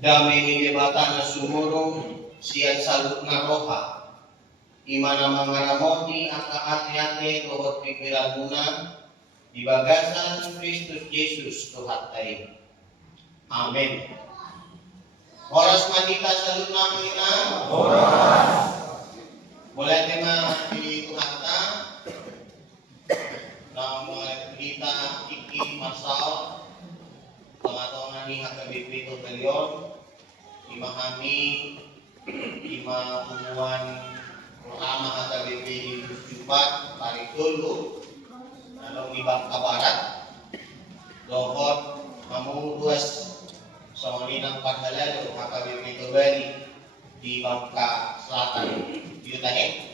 Dami ni bata na sumurong siya salut na roha. Imana mga ramoti ang kaati-ati tuhot pipiran muna di bagasan Kristus Yesus Tuhan tayo. Amen. Oras manita salut na mga oras. Mulai tema di Tuhan ta na mga kita iki masal pengatongan ni HKBP Totalion imahami lima umuan pertama HKBP di Jumat tarik dulu lalu di Bangka Barat dohot mamuduas Somalinang Paghalalo HKBP Tobali di Bangka Selatan Yutahe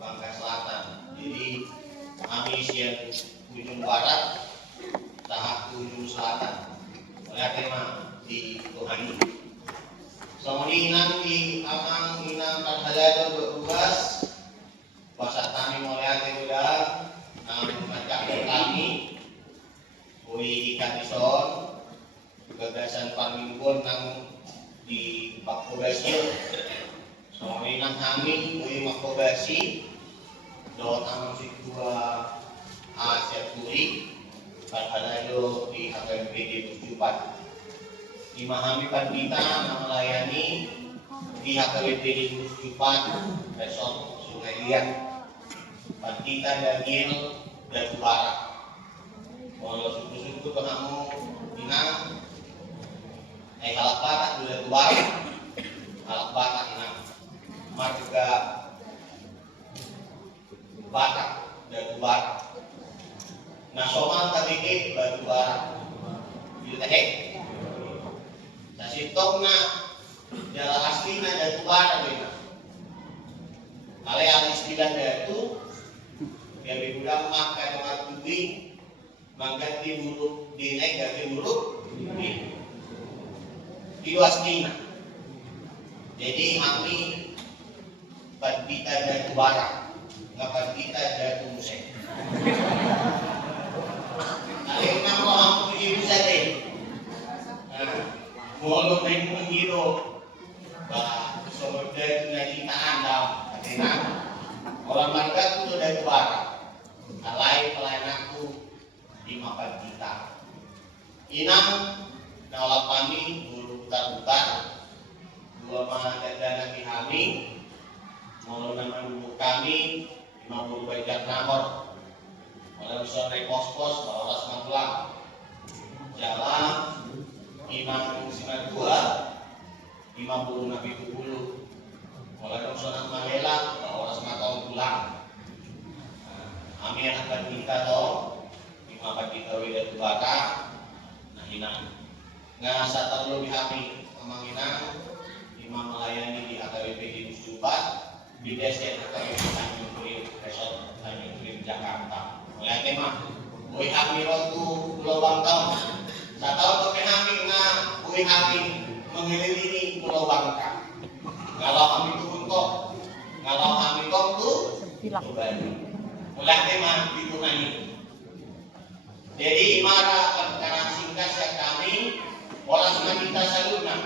Bangka Selatan. Jadi kami siang ujung barat tahap ujung selatan oleh tema di Tuhan. Somalinang di amang inang Paghalalo 12 bahasa kami mulai udah macam kami ui ikan ison gagasan pamimpun nang di Pakobasyo soalnya kami ui Makobasi doon ang sikwa Asia Turi Paghalalo di HKBP di Jumat imahami pandita na melayani di HKBP di Jumat Resort Sungai Liat pandita Daniel dan Barat kalau suku-suku kamu inang halak batak sudah Barat halak batak inang marga Batak dan Barat nasional KBP Batu Barat Yutahe sasitong na jala asli na Batu Barat alay istilah datu yang dibilang maka dengan tubi mengganti huruf dinaik ganti huruf diwastina. Jadi kami pandita dan barat nggak pandita dan musik. Alih nama aku ibu saya mulut dan menghiro bah sebagai najitaan dalam artinya orang marga itu dari barat. Alai pelayananku di mapan kita. Inang nolak kami guru putar-putar dua pengadaan kami mau nama dulu kami 50 bajak namor oleh sore pos-pos bawas Magelang jalan Imam 92 50 Nabi 70 oleh Rosonan Malela bawas Matau pulang kami akan kita toh lima kita wida baka nah inang nggak asal terlalu kami emang inang lima melayani di HKBP di Jumat di desa HKBP Tanjung Priok Resort Tanjung Priok Jakarta oleh tema ui kami waktu Pulau Bangka saya tahu tuh kami nggak ui kami mengelilingi Pulau Bangka kalau kami untuk kalau kami tuh ulah tema ditunani. Jadi imara perkara singkat kami oras kita saluna.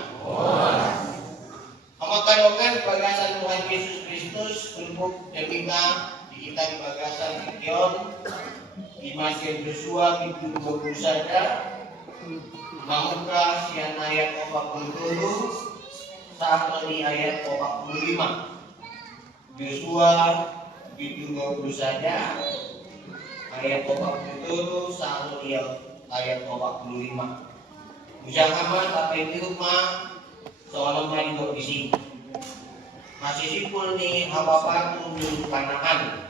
Amakarongan bagasan Tuhan Yesus Kristus untuk kita di bagasan Gideon di Masjid Joshua itu 20 saja Mamuka sian ayat 47 sampai ayat 45 Joshua itu 20 saja ayat 47 sampai ayat 45 Musyakaman tapi di rumah soal main di sini masih simpul nih apa-apa di panahan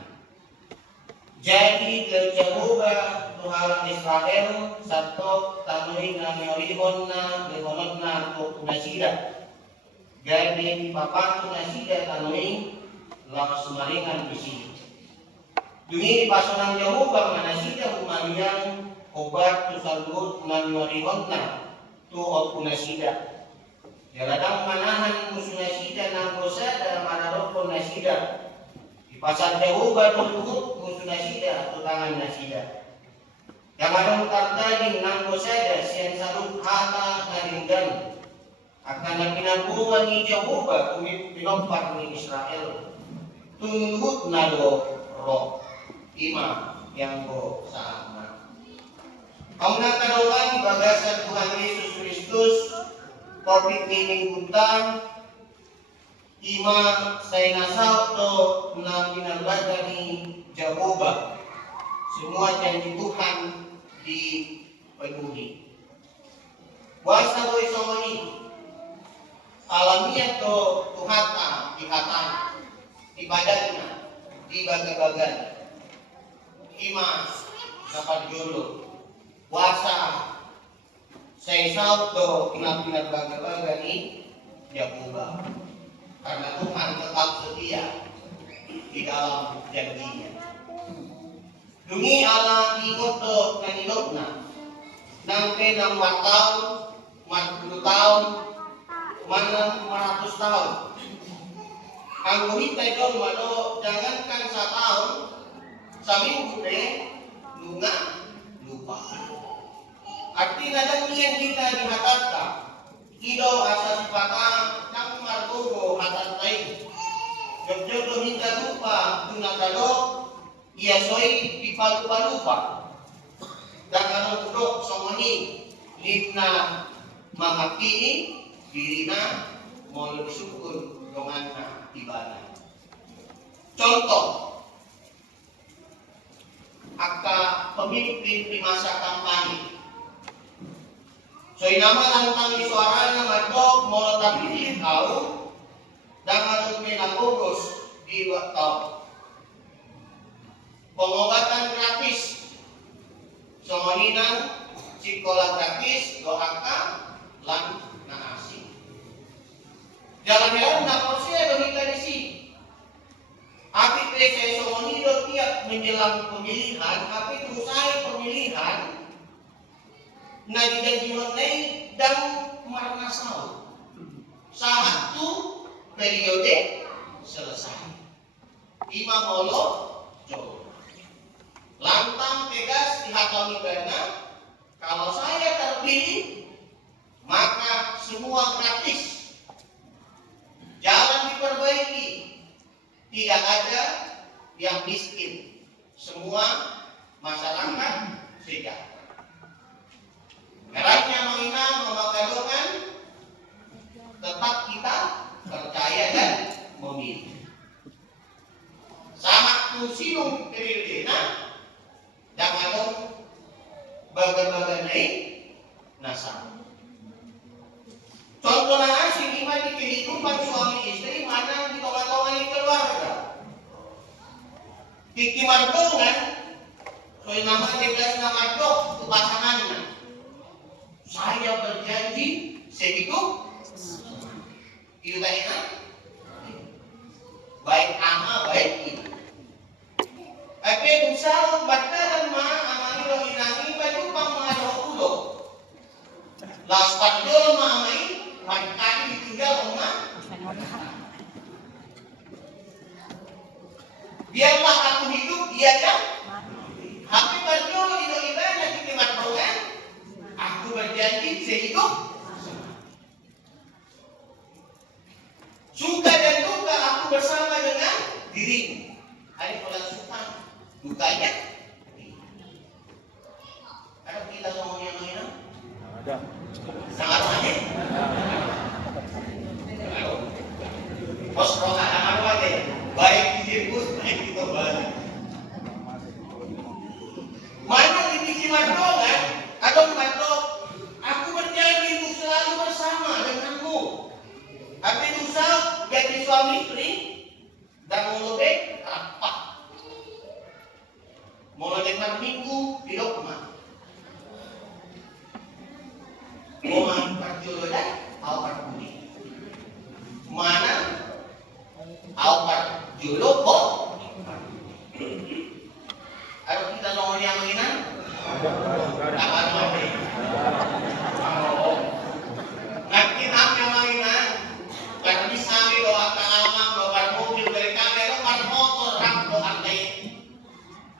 jadi tercoba Tuhan Israel satu tanui namiorihon na lehonot na nasida jadi papan nasida tanui lawas sumaringan bisi. Dungi pasunang Yehova manasida umaliang obat tusalud namiorihon tu opunasida. Jaladang manahan musunasida ng gosada manarot punasida. Ipasad Yehova tuluhut musunasida tutangan nasida. Yang ada tartading ng gosada siyan saruk hata naringgan. akan nakinabungan ni Jehovah pinopar ni Israel tunggut na roh ima yang go sa ama. Ang nakadungan bagasan Tuhan Yesus Kristus COVID meaning kuntan ima sa inasaw to na pinalbaga ni Jehovah. Semua janji Tuhan dipenuhi. Kuasa boy somoni alamiah to tuhata dihatan di badannya di bagan-bagan ima dapat jolo kuasa seisaw to pinag-baga-baga ni Jehovah karena Tuhan tetap setia di dalam janjinya. Dungi ala ikut to kanilotna nang penang matang 40 tahun mana 100 tahun. Ang muhintay doon malo, jangankan sa tahun, sa minggu lunga, lupa. Artinya dan niyan kita dihatatka, ido asa sipata ng martugo hatat lain. Jog-jog hinta lupa, tunagalo, iyasoy pipalupa-lupa. Daganong udok sa mani, lipna makakini, diri na mo syukur dengan na ibadah. Contoh, aka pemimpin di masa kampanye. So inama tentang suaranya madok mo tapilih tahu dengan pinagugos di waktu pengobatan gratis. So maninan sekolah gratis doakan lan naasi. Jalan-jalan na porsiya do hingga di sini. Api presya somonido tiap menjelang pemilihan, api usai pemilihan na dijanjikan lain dan marnasau. Saat itu periode selesai. Imam Allah jauh. Lantang tegas dihakami dana. Kalau saya terpilih, maka semua gratis. Jalan diperbaiki, tidak ada yang miskin, semua masyarakat sejahtera. Merahnya mengingat memakadokan, tetap kita percaya dan memilih. Sama tusinung periodena, jangan bagan-bagan naik nasab. Contoh na si lima di kehidupan suami istri mana di tongah-tongah keluarga. Tiki martongan, so nama 13 nama dok itu pasangannya. Saya berjanji sehidup, itu tadi kan? Baik ama baik ibu. Tapi usah bataran ma amani lo inangi baju pang mengadoh ulo. Las padol ma amai kali ditinggal rumah. Biarlah aku hidup, dia kan? Tapi berdua ibadah di kemartongan. Aku berjanji sehidup. Suka dan duka aku bersama dengan dirimu. Ada orang suka, dukanya. Ada kita semuanya mengira? Ada. Sangat banyak. Bos roh ada apa deh? Baik disebut, baik kita balik. Mana di Madongan atau Madok? Aku berjanji untuk selalu bersama denganmu. Tapi dosa jadi suami istri dan melobek rapat. Mulai dari minggu di rumah. Momen perjulodan awal budi. Mana awal julo kok? Ada kita nomor yang menginang? Apa nomor? Nanti namanya menginang. Karena bisa doa pengalaman doa mobil dari kamera doa motor rak doa lain.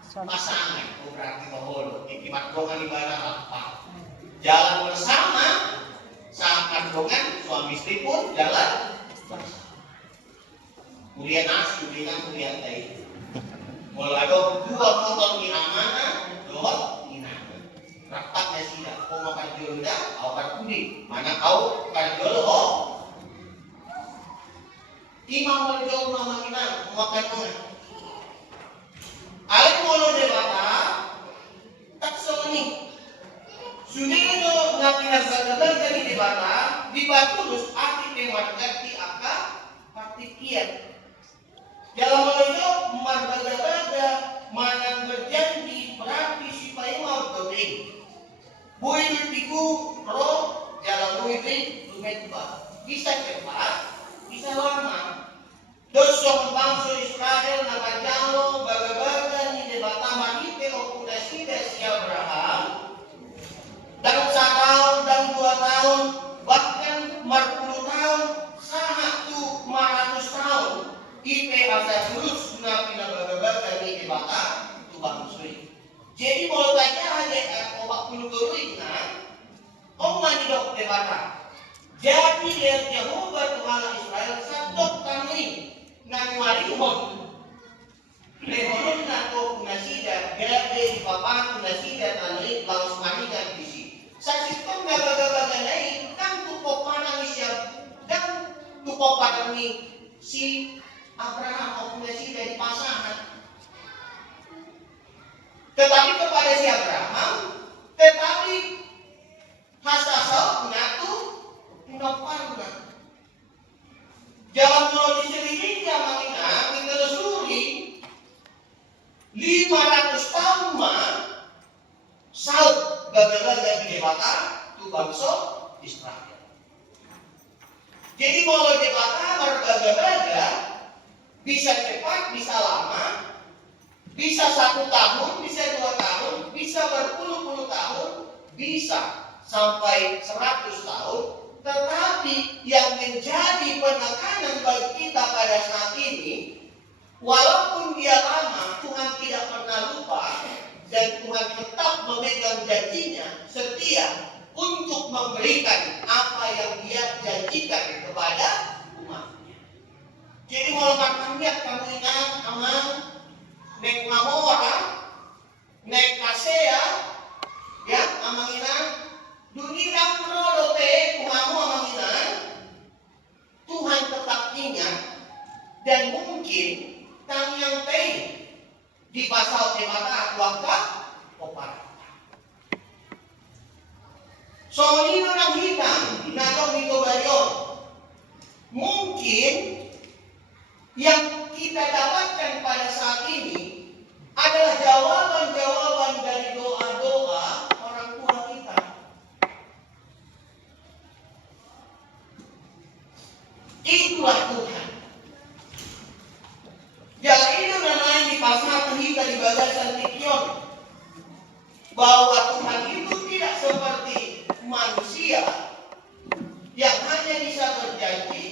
Pasangan berarti baholo. Ikimat dongan ibadah apa? Jalan bersama saat kandungan suami suami istri pun jalan bersama. Kuliah nasi, kuliah teh. Mulai dua motor ni amanah, dua ni nama. Rapatnya sida, kau makan jolda, awak kudi. Mana kau makan jolda? Imam menjol mama kita makan mana? Alat molo dewata, tak soni. Sudah itu ngakinan bagaimana dari dewata, dibatulus arti pemargati akak partikian. Dalam menunjuk marbaga-baga manang berjanji berarti supaya mau gabing. Buih tiku roh dalam buih lumetba. Bisa cepat, bisa lama. Dosong bangsa Israel nakajalo baga-baga ni debata manite o kudasida si Abraham. Dan 1 tahun dan 2 tahun bahkan 40 tahun sangat tu 500 tahun. Ipe asa terus na pinabaga-baga ni debata tu bangsa. Jadi mau tanya aja obak puluh turuin na omma ni dok debata. Jadi lihat Yehova Tuhan Israel sadok kami nang warihon lehonon na to kunasida gade di papan kunasida tanoi laos manigan bisi. Sa sistem baga-baga nai kan tukopan ni siya dan tukopan ni si Abraham o kunasida di pasangan. Tetapi kepada si Abraham, tetapi hasasau ngatu pinoparna. Jalan pulau diselidiki yang mengingat ditelusuri 500 tahun mah saut baga-baga di debata tu bangsa Israel. Jadi mau debata berbaga-baga bisa cepat, bisa lama, bisa 1 tahun, bisa 2 tahun, bisa berpuluh-puluh tahun, bisa sampai 100 tahun. Tetapi yang menjadi penekanan bagi kita pada saat ini, walaupun dia lama, Tuhan tidak pernah lupa dan Tuhan tetap memegang janjinya setia untuk memberikan apa yang dia janjikan kepada umatnya. Jadi kalau kamu ingat aman nek mamora, nek kasea, ya amangina, dunia prodote kumamu amangina, Tuhan tetap ingat dan mungkin tang yang teh di pasal temata waka opar. Soalnya orang hitam, nadong itu bayon, mungkin yang kita dapatkan pada saat ini adalah jawaban-jawaban dari doa-doa orang tua kita. Itulah Tuhan. Jalan itu namanya di pasal kita di bagasan Tikion bahwa Tuhan itu tidak seperti manusia yang hanya bisa berjanji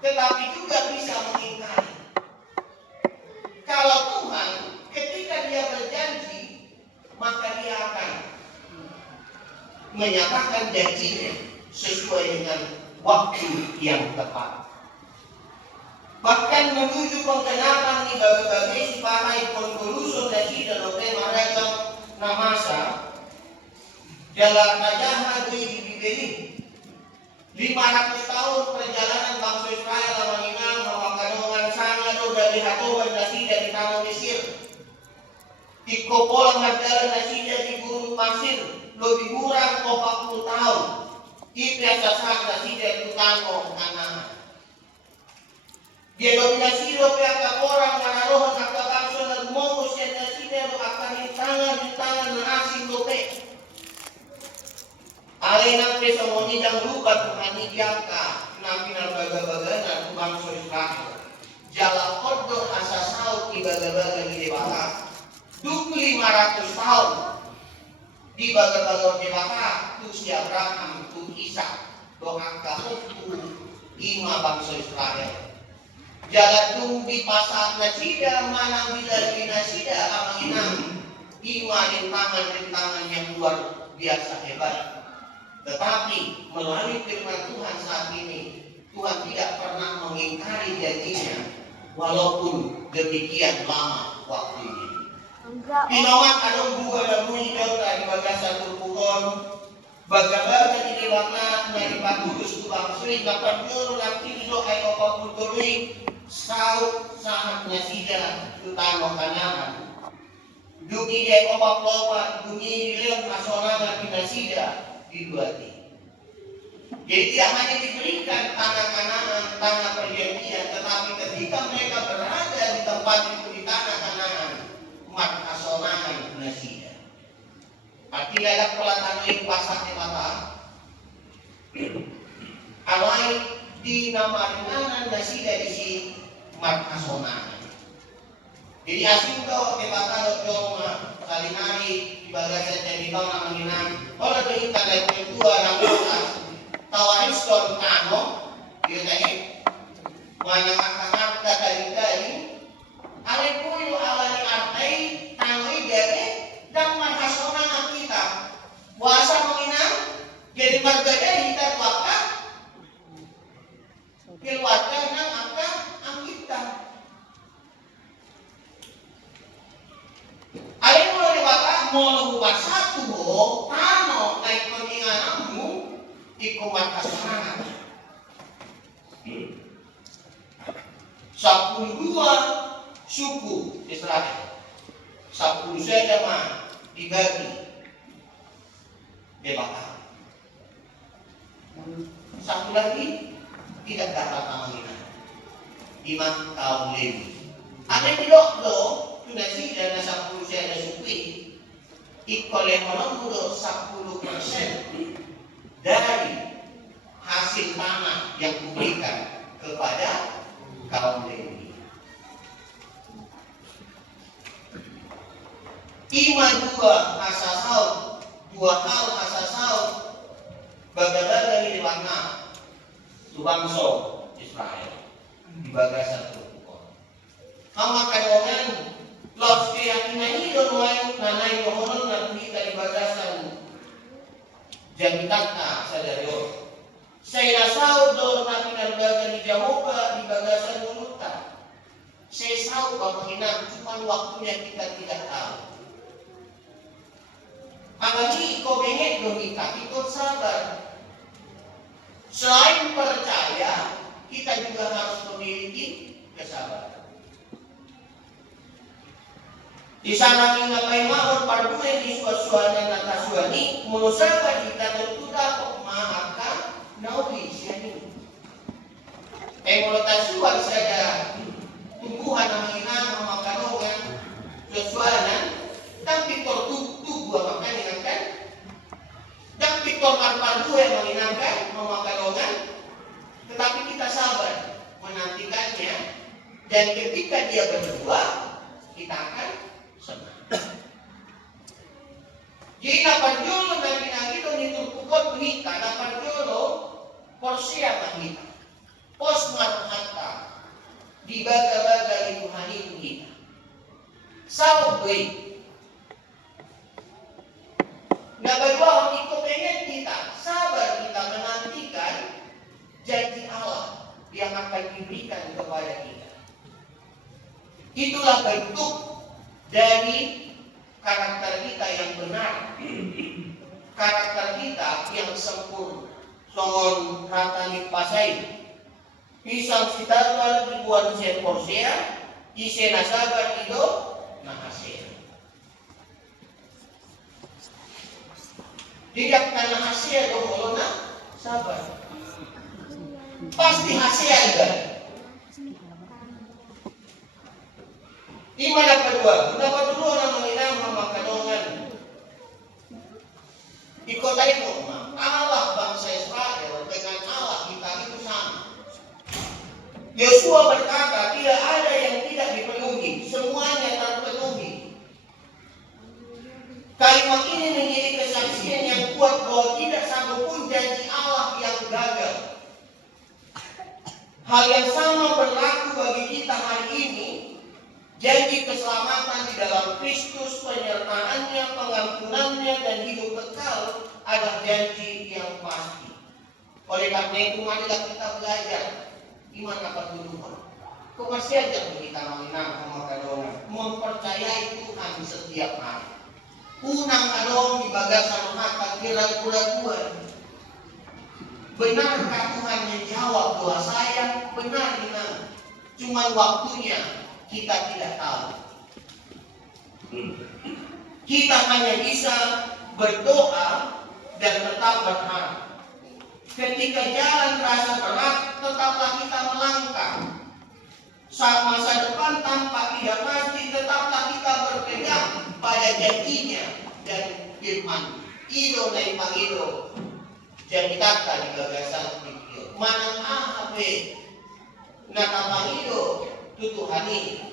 tetapi juga bisa mengingkari. Kalau Tuhan ketika dia berjanji maka dia akan menyatakan janjinya sesuai dengan waktu yang tepat. Bahkan menuju penggenapan di bagai-bagai siparai pengulusun dan tidak oleh mereka namasa jalan raja di Bibeli 500 tahun perjalanan bangsa Israel mengingat memakanongan sangat dari hatoban nasi dari tanah Mesir dikopolang hadalan nasi di gurun pasir lebih kurang 40 tahun biasa saat nasi dari utang tanah. Dia dominasi lo pihak orang manarohan kata bangsa dan mongos yang nasi dia akan di tangan menasing lope. Alena pesomoni dan lupa Tuhan diangka nabi dan baga-baga dan bangsa Israel. Jalan ordo asa saut di baga-baga di dewata 500 tahun di baga-baga dewata tu si Abraham tu Ishak doangka hukum 5 bangsa Israel. Jalan tu di pasar nasida mana bila di nasida amanginam 5 rintangan yang luar biasa hebat. Tetapi melalui firman Tuhan saat ini, Tuhan tidak pernah mengingkari janjinya walaupun demikian lama waktunya. Pinawan adong buka na bunyi kau tadi baga satu pohon baga-baga ini warna dari patulus tukang sulit dapat ngelu lakti do ay apapun tuloy saut saatnya sida utama kanan duki ay opap-lopat bunyi dileon asonanga pinasida di dua ti. Jadi tidak hanya diberikan tanah Kanaan, tanah perjanjian, tetapi ketika mereka berada di tempat itu di tanah Kanaan, umat kasonangan nasida. Artinya ada pelatahan pasaknya mata. Alai di nama ringanan nasida di si umat kasonangan. Jadi asing kau kebata doma kali hari di bagasan jadi kau nama minang. Kalau dari tanda kedua nama tawarin stone kano, dia tadi mengangkat dari alai puyu alani artai tangi dari dan manhasona kita puasa menginang jadi marganya kita tuaka keluarga nang angka angkita alai mulai diwaka mau buat satu tano naik menginganmu ikumat kesenangan 12 suku Israel 10 saja mah dibagi dibakar satu lagi tidak dapat mengingat imam kaum Lewi ada di dokdo sudah sih dana 10 saja suku ikole orang mudo 10% dari hasil tanah yang diberikan kepada kaum Lewi. Dua hal asasau bagaimana ini warna bangsa Israel di bagasan pokok. Kamu kadongan los keyakinan itu doang nanai dohonon nanti dari bagasan jamitanna sadario. Saya nasau do nabi narbaga di Jahoba di bagasan mulutan. Saya tahu bahwa hinang cuma waktunya kita tidak tahu. Angani kau bengek do kita ikut sabar. Selain percaya, kita juga harus memiliki kesabaran. Di sana ngapain mawon pardume di suasana nakasuani mulusaba kita tentu dapat memaafkan nawi siani. Kalau tasuan saja tumbuhan namina memakanongan suasana tapi tubuh makan ingatkan dan piktor pardu yang mengingatkan memakanongan tetapi kita sabar menantikannya dan ketika dia berdua kita akan jadi napan jolo nagi do niturpukot kita napan jolo porsia mahita pos marhata di baga-baga di Tuhan kita sabai nabagwa iko pengen kita sabar kita menantikan janji Allah yang akan diberikan kepada kita. Itulah bentuk dari karakter kita yang benar, karakter kita yang sempurna. Songon rata dipasai, pisang sitarwal dibuat sen porsia, ise nasabar itu nahasir. Tidak karena hasil dong sabar. Pasti hasil kan. Di mana kedua? Dapat dulu orang menginam memakanongan. Di kota itu Allah bangsa Israel dengan Allah kita itu sama. Yosua berkata tidak ada yang tidak dipenuhi, semuanya terpenuhi. Kalimat ini menjadi kesaksian yang kuat bahwa tidak satupun janji Allah yang gagal. Hal yang sama berlaku bagi kita hari ini. Janji keselamatan di dalam Kristus, penyertaannya, pengampunannya, dan hidup kekal adalah janji yang pasti. Oleh karena itu, marilah kita belajar iman apa Tuhan. Kau masih aja kita mengenang sama kadongan, mempercayai Tuhan setiap hari. Unang kadong di bagasan mata kira-kira benarkah Tuhan menjawab doa saya? Benar. Cuma waktunya kita tidak tahu. Kita hanya bisa berdoa dan tetap berharap. Ketika jalan terasa berat, tetaplah kita melangkah. Saat masa depan tampak tidak pasti, tetaplah kita berpegang pada janjinya dan firman. Ido na ipangido. Jadi kata di gagasan pikir. Manang ahape nakapangido tutuhani.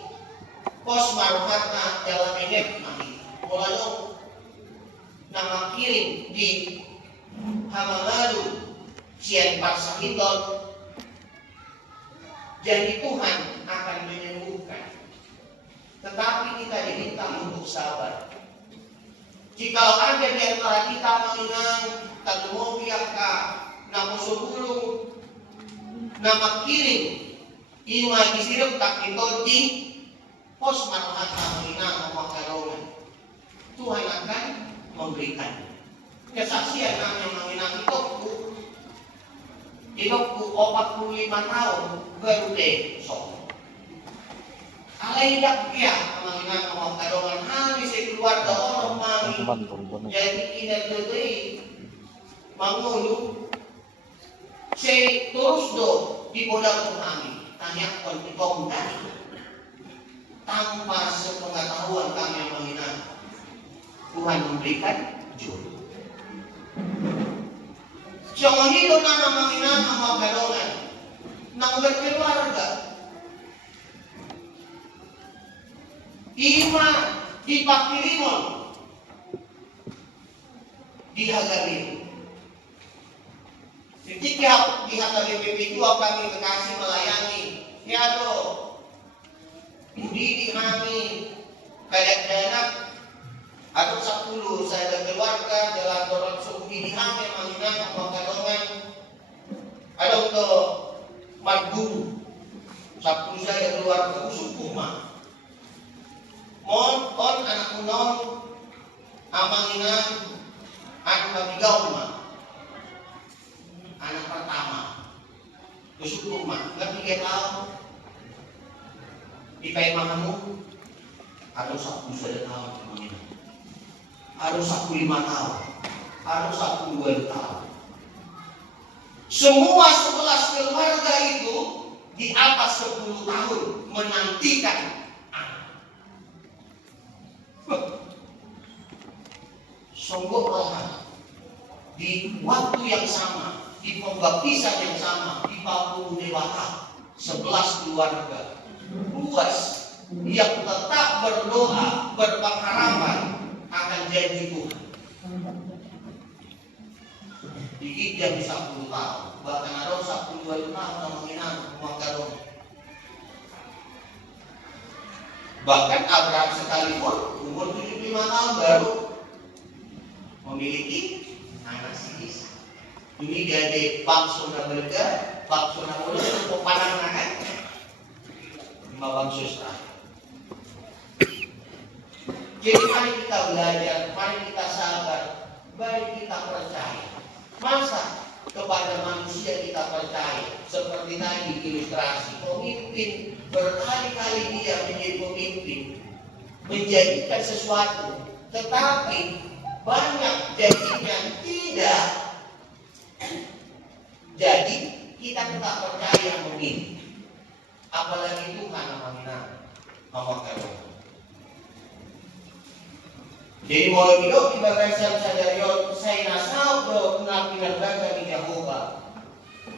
Pos maruhata dalam enek mani. Walau nama kirim di Hamalalu sian paksa hiton. Jadi Tuhan akan menyembuhkan. Tetapi kita diminta untuk sabar. Jika ada di antara kita mengenang talumobiaka nama sebelum nama kirim ima disirap tak itu di pos maruhata mengenang makarongan, Tuhan akan memberikan kesaksian yang mengenang hidupku 45 tahun baru deh sok. Alay dak kaya mengenang makarongan habis keluarga orang mami. Jadi kinatuloy mangulu say terus do di bodang kami tanya kon itong dani tanpa sepengetahuan kami yang mengenal Tuhan memberikan jodoh. Jangan hidup na mengenal sama gadongan nang berkeluarga ima dipakirimon dihagari. Ketika pihak BPP 2 kami Bekasi melayani, ya do, di kami kadang-kadang atau 10 saya dan keluarga jalan dorong suku di kami mengingat mengkadongan ada untuk Marguru 10 saya keluarga suku mah mon anak kunon amanginan anak babigau mah anak pertama bersyukur mah nggak 3 tahun dipakai mahamu harus 10 tahun harus 5 tahun harus 2 tahun semua 11 keluarga itu di atas 10 tahun menantikan sungguh rohani di waktu yang sama, di pembaptisan yang sama, di Papua Dewata 11 keluarga luas yang tetap berdoa, berpengharapan akan janji Tuhan. Dikit bisa 10 tahun, bahkan ada 10 tahun mengenal Mangkarong. Bahkan Abraham sekalipun umur 75 tahun baru memiliki anak Ishak. Ini jadi bangsa berga, bangsa mulut untuk pandangan kan? 5 bangsa Israel. Jadi mari kita belajar, mari kita sabar, mari kita percaya. Masa kepada manusia kita percaya? Seperti tadi ilustrasi, pemimpin berkali-kali dia menjadi pemimpin, menjadikan sesuatu, tetapi banyak janjinya tidak. Jadi kita tetap percaya memilih. Apalagi Tuhan namanya memakai. Jadi mulai hidup di bagasan sadarion saya nasau do pinarbaga di Jehovah.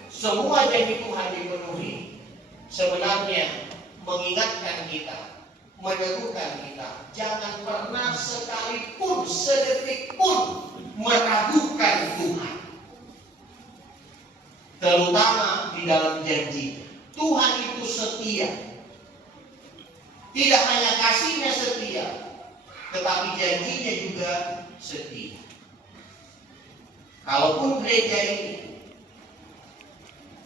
Semua janji Tuhan dipenuhi. Sebenarnya mengingatkan kita, meneguhkan kita, jangan pernah sekalipun sedetik pun meragukan Tuhan. Terutama di dalam janji. Tuhan itu setia. Tidak hanya kasihnya setia, tetapi janjinya juga setia. Kalaupun gereja ini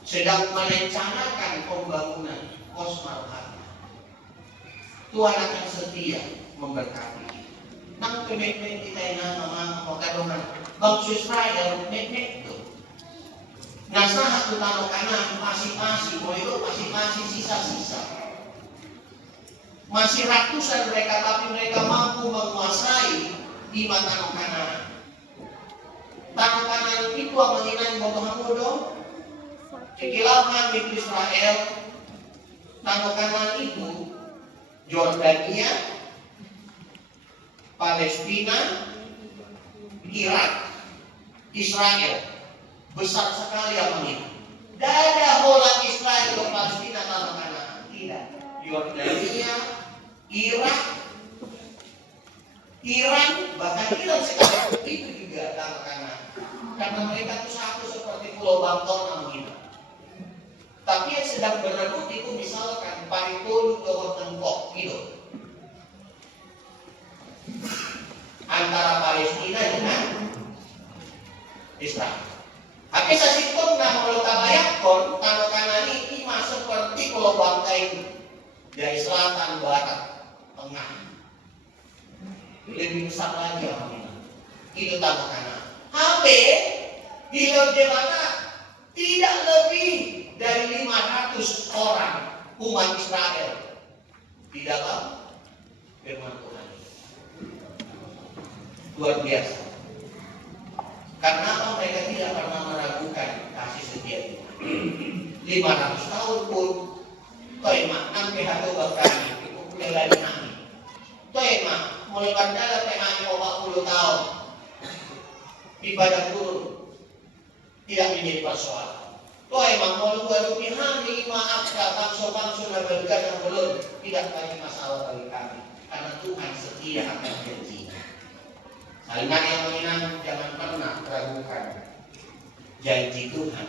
sedang merencanakan pembangunan kosmal harta, Tuhan akan setia memberkati. Nang komitmen kita na mga magkaroon bang Israel komitmen itu. Nasa hatu tanong kanan masing-masing, mo itu masing-masing sisa-sisa. Masih ratusan mereka, tapi mereka mampu menguasai 5 tanong kanan. Tanong kanan itu ang manginan botohan mo doon. Kekilapan di Israel, tanong kanan itu Jordania, Palestina, Irak, Israel. Besar sekali yang ini. Tidak ada bola Israel atau Palestina tanah kanan. Tidak. Yordania, Irak, Iran, bahkan Iran sekarang itu juga tanah kanan. Karena mereka itu satu seperti Pulau Bangkok namanya. Tapi yang sedang berebut itu misalkan Paripolu atau Tengkok gitu. Antara Palestina dengan Israel. Tapi sa sitong na Pulau Tabayakon, tanah kanan ini masuk seperti Pulau Bangkai dari selatan, barat, tengah. Lebih besar lagi orang itu tanah kanan. Tapi di Laut Jebana tidak lebih dari 500 orang umat Israel di dalam firman Tuhan. Luar biasa. Karena mereka tidak pernah meragukan kasih setia Tuhan. 500 tahun pun toima sampai hatu berkali lagi kami. Toima mulai bandara kami 40 tahun ibadah turun tidak menjadi persoalan. Toima mulai lebih kami maaf bangsa-bangsa na bergadang belum tidak lagi masalah bagi kami. Karena Tuhan setia akan janji. Salingan yang menginang jangan pernah ragukan janji Tuhan,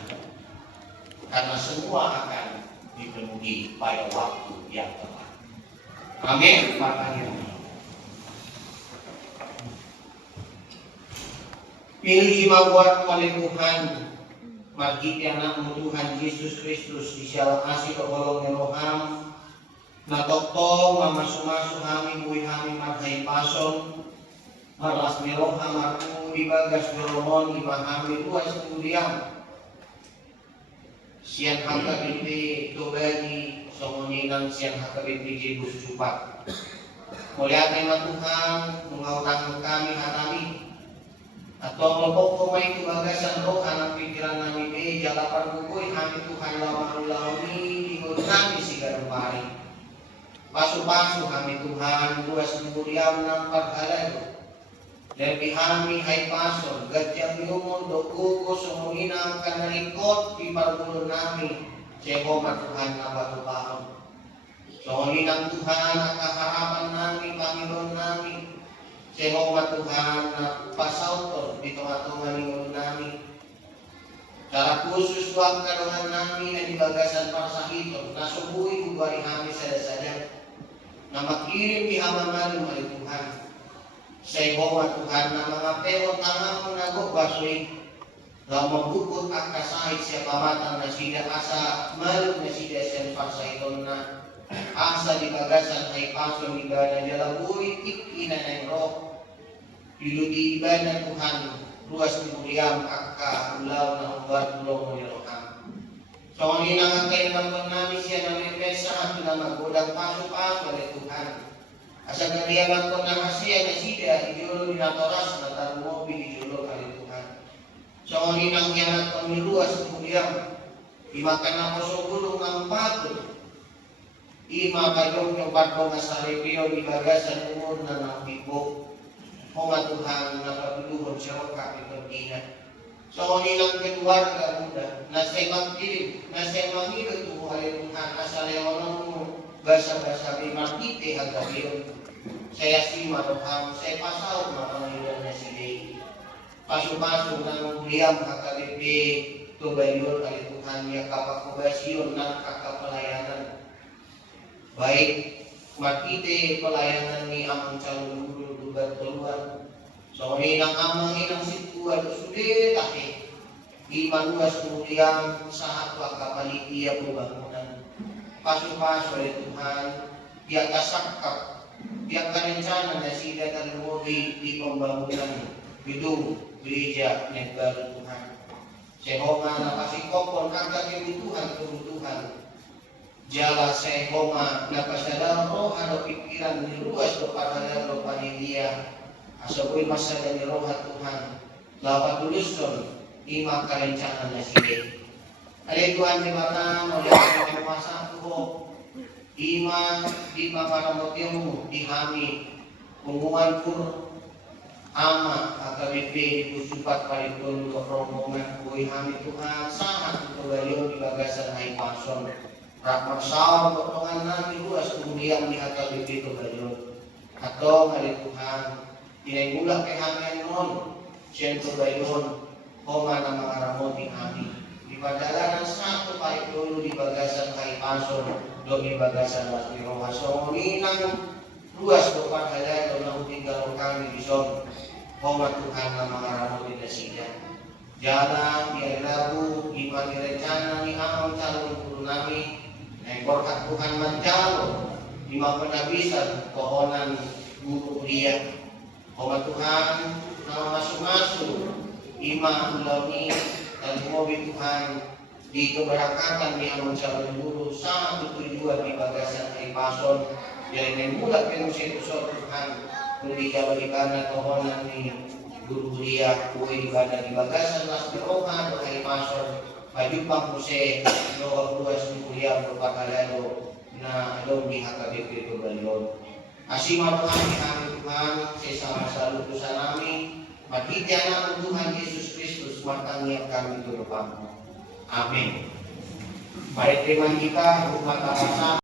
karena semua akan dipenuhi pada waktu yang tepat. Amin. Pilih buat oleh Tuhan, margiti anakmu Tuhan Yesus Kristus di sialang kasih kegolong Eloham, natokto mamasu-masu kami buhi kami marhay pason. Malas meloha marku di bagas doromon dipahami luas kemudian siang haka binti tobagi somonyinan siang haka binti jibus cupak mulia tema Tuhan mengautang kami hatami atau melopok koma itu bagasan roh anak pikiran nami jalapan bukui kami Tuhan lawan-lawan di kami sigaran pari pasu-pasu kami Tuhan luas kemudian nampak halal Lebi kami hai pasor, gajah biumon dokuko sumungina kanarikot di pargulun nami, Jehova Tuhan nabatu paham. Soalinang Tuhan akaharapan nami, Panginoon nami, Jehova Tuhan pasautor di tengah-tengah lingkungan nami. Cara khusus tuang kadongan nami na di bagasan parsahiton, nasubuhi kubari kami sada-sada, na makirim di hamamalum oleh Tuhan. Sehingga Tuhan na mga pero tanga mo nagogbasui na magbukod ang kasahit siya pamatang na sila asa malog na sila siya sa iton na asa di bagasan ay paso ni Bana jalabuhi ikina na yung roh piludi iba na Tuhan luas ni Muriam akka ulaw na umbar tulong mo ni Roham. So ang inangakay naman namin siya na may pesa at na magudang paso-paso ni Tuhan. Asa kaliaman ko na Asia na sida, ijulo ni Natoras na tarumobi ijulo kali Tuhan. So, ang inang yan at pamiluas kemudian, imakan na po gulong ng pagod. Ima kayong yung barko nga sa review, ibagasan umur na napibo. Kung Tuhan na pagluhon siya o kapitagina. So, ang inang keluarga muda, nasa'y magdilim, nasa'y mangilag tuhay Tuhan, asa leonong mo, basa-basa di martite hagabiyon. Saya si Maroham, saya pasal Panginoon na si pasu-pasu ng William kakalipi tubayon kali Tuhan niya kapakubasyon ng kakapelayanan. Baik martite pelayanan ni amang calon guru dugat tuluan. So, inang amang inang situ dua sudah tahe iman luas kemuliaan saat wakapalitia pembangunan pas oleh Tuhan dia kasakap dia rencana na sila terlebih di pembangunan gedung gereja negara Tuhan sehingga napasingkopon angkat kebutuhan jala sehingga napasadang roh atau pikiran di luas kepada roh panitia asaboy masa dari roh Tuhan lapat tuluson ima karencana na sila alay Tuhan di mata mula kumasa ko ima di maparamotimu dihami pengumuman pur ama akabipi kusupat paripun rombongan kuih hami Tuhan sangat kebalion di bagasan hai pason rakmar sawah potongan nanti luas kemudian di akabipi kebalion atau hari Tuhan tidak mula kehamian non siyan kebalion koma na mga ramon di hami di padalaran satu paripun di bagasan hai pason domi bagasan lagi roha ninang luas depan halal na tinggal kami di son koma Tuhan na mga ramon di nasida jalan di lagu iman di rencana ni amang calon guru nami na berkat Tuhan mencalo di mapenabisan kohonan guru dia koma Tuhan nama masuk-masuk iman ulami dan mobil Tuhan di keberangkatan di amang calon guru sangat tujuan di bagasan ay pason yang memulak penuh Tuhan di jabalikan tohonan ni guru dia kuwi ibadah di bagasan las berohan ay pason majupang kuse no luas kuliah berpakalalo na along di HKBP Pagbalyon asima Tuhan sesama selalu dosa nami magigyan ng Tuhan Yesus Kristus matangyan kami tulupang. Amin. Mari terima kita, umat